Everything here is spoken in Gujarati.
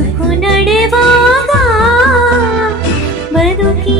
ಬದುಕು ನಡೆವಾಗ ಬದುಕಿ